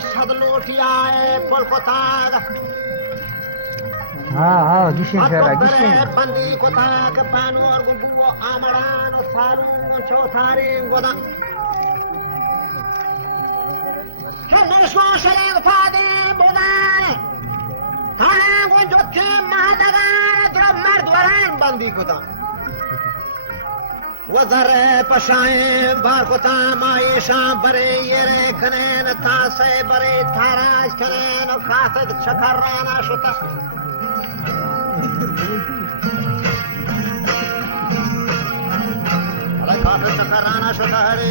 sadlutiae polkotag. Gişin şöyle gişin. Bandi kotag panor gumbu amaran sarun chotarin godan. Kemmeşko şeref fadi bodan. Taran gunjotke mahadagan drammer dwaran bandi kotan. वजर पशाएं बारकोता मायेशा बरे येरे कनेन तासे बरे थाराज कनेन खातक चकराना शुता अरे खातक चकराना शुता हरे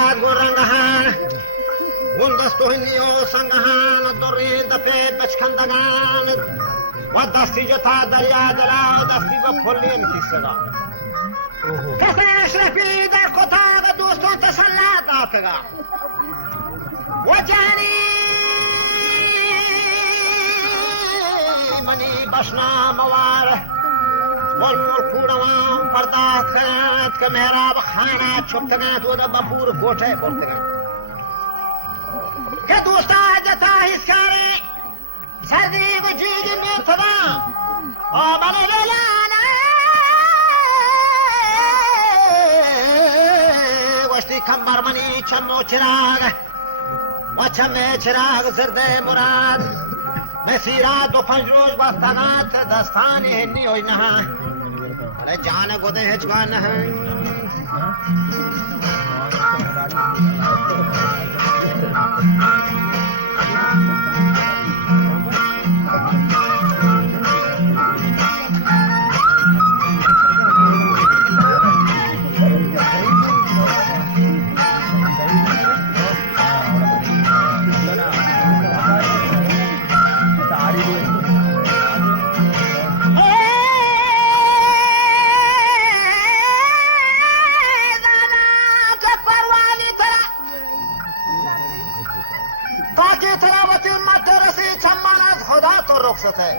مراد ورنگهان وندستوهنیو سنگهان دوری دفه بچکندگان و دستی جتا دریا دلا و دستی با پلین کسنا کسی اشرفی در کتاب دوستان تسلط آتگا و جانی منی بشنا موار والملک روان پرداخت کنند که محراب خانه چپتگند و بپور کوچه بردگند که دوستا جتا حسکاره سردی و جیگی میتدام آمد بلانه وشتی کمبر منی چمو چراغ و چمه چراغ زرده مراد مسیرا 2-5 روز بستگات دستانی هنی ہوئی نها अरे जान गोदे हेचवान है रुखसत है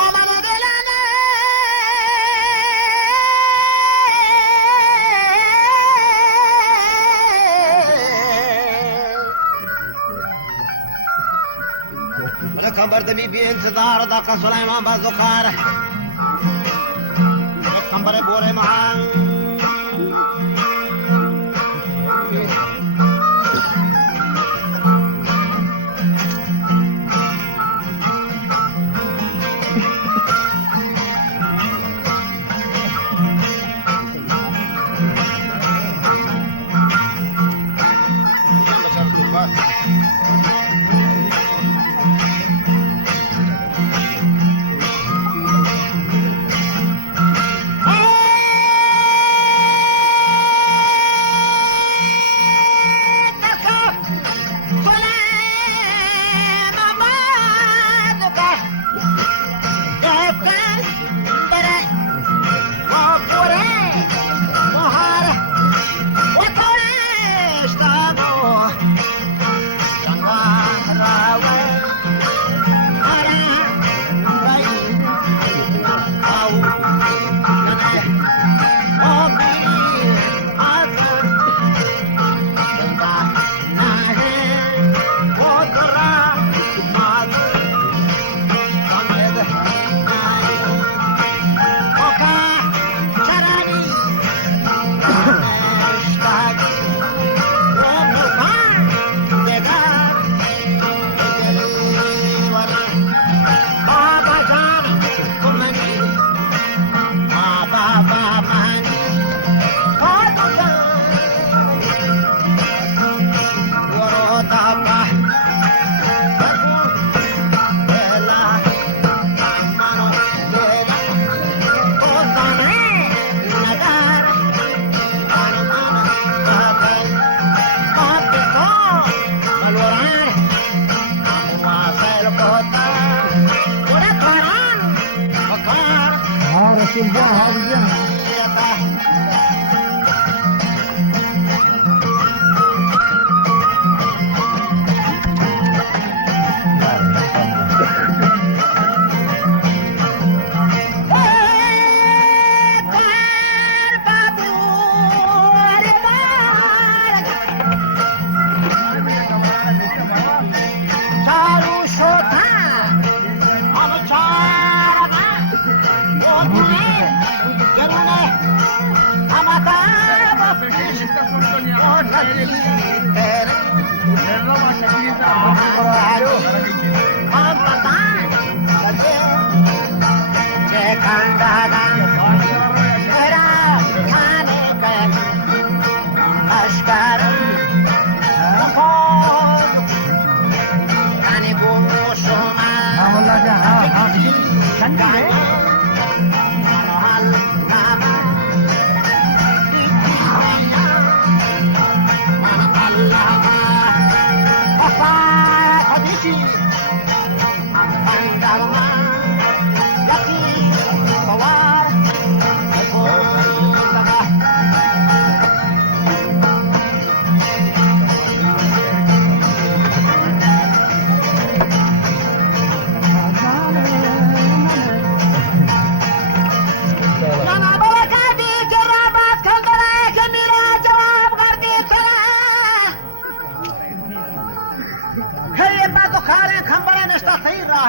आमन दिलाने अरे खबर दबी भी इंतजार दा का सुलाइमान बाजुकार खबर बोरे महान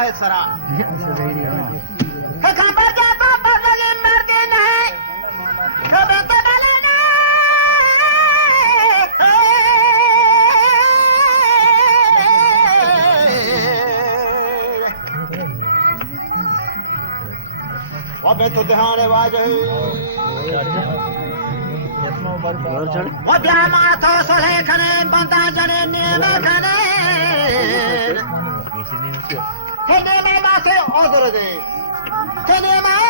है सरा खबर जाता बदले मर्दे नहीं खबर तो डाले ना अबे तो ध्यान वाजे वो ब्यामा तो सोले खने बंदा जने ने खने हेने में बासे ओदर दे हेने में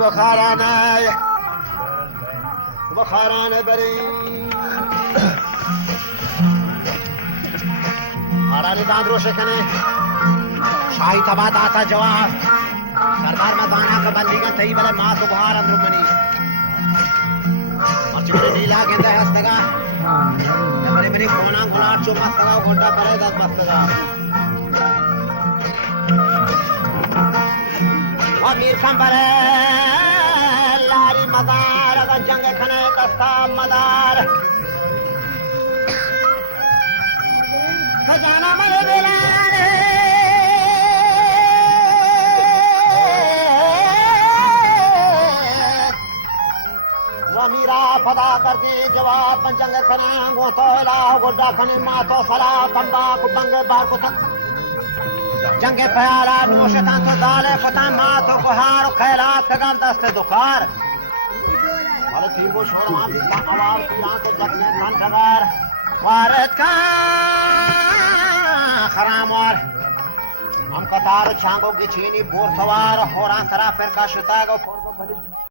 बखाराना बरी हराने दांद्रो से खने शाही तबाद आता जवाब सरदार मदाना का बंदी का तई बले मां तो बाहर अंदर बनी और चिकने नीला गेंदा है हस्तगा मेरे मेरे कोना गुलाट चो मस्तगा घंटा करे 10 मस्तगा अमीर संबरे लारी मदार गंजंग खने दस्ता मदार खजाना मेरे बेलाने मीरा फदा करती जवाब पंचंग खना गोतोला गोड्डा खने मातो सला तंबा कुबंग बार को तक जंगे प्याला नोश तांतो दाले पता मातो कोहार खैला तगन दस्ते दुखार अरे तीनों छोड़वा भी आवाज यहां तो जगने खान ठगार भारत का खरामवार हम कतार छांगो की छीनी बोर सवार होरा सरा फिर का शिता को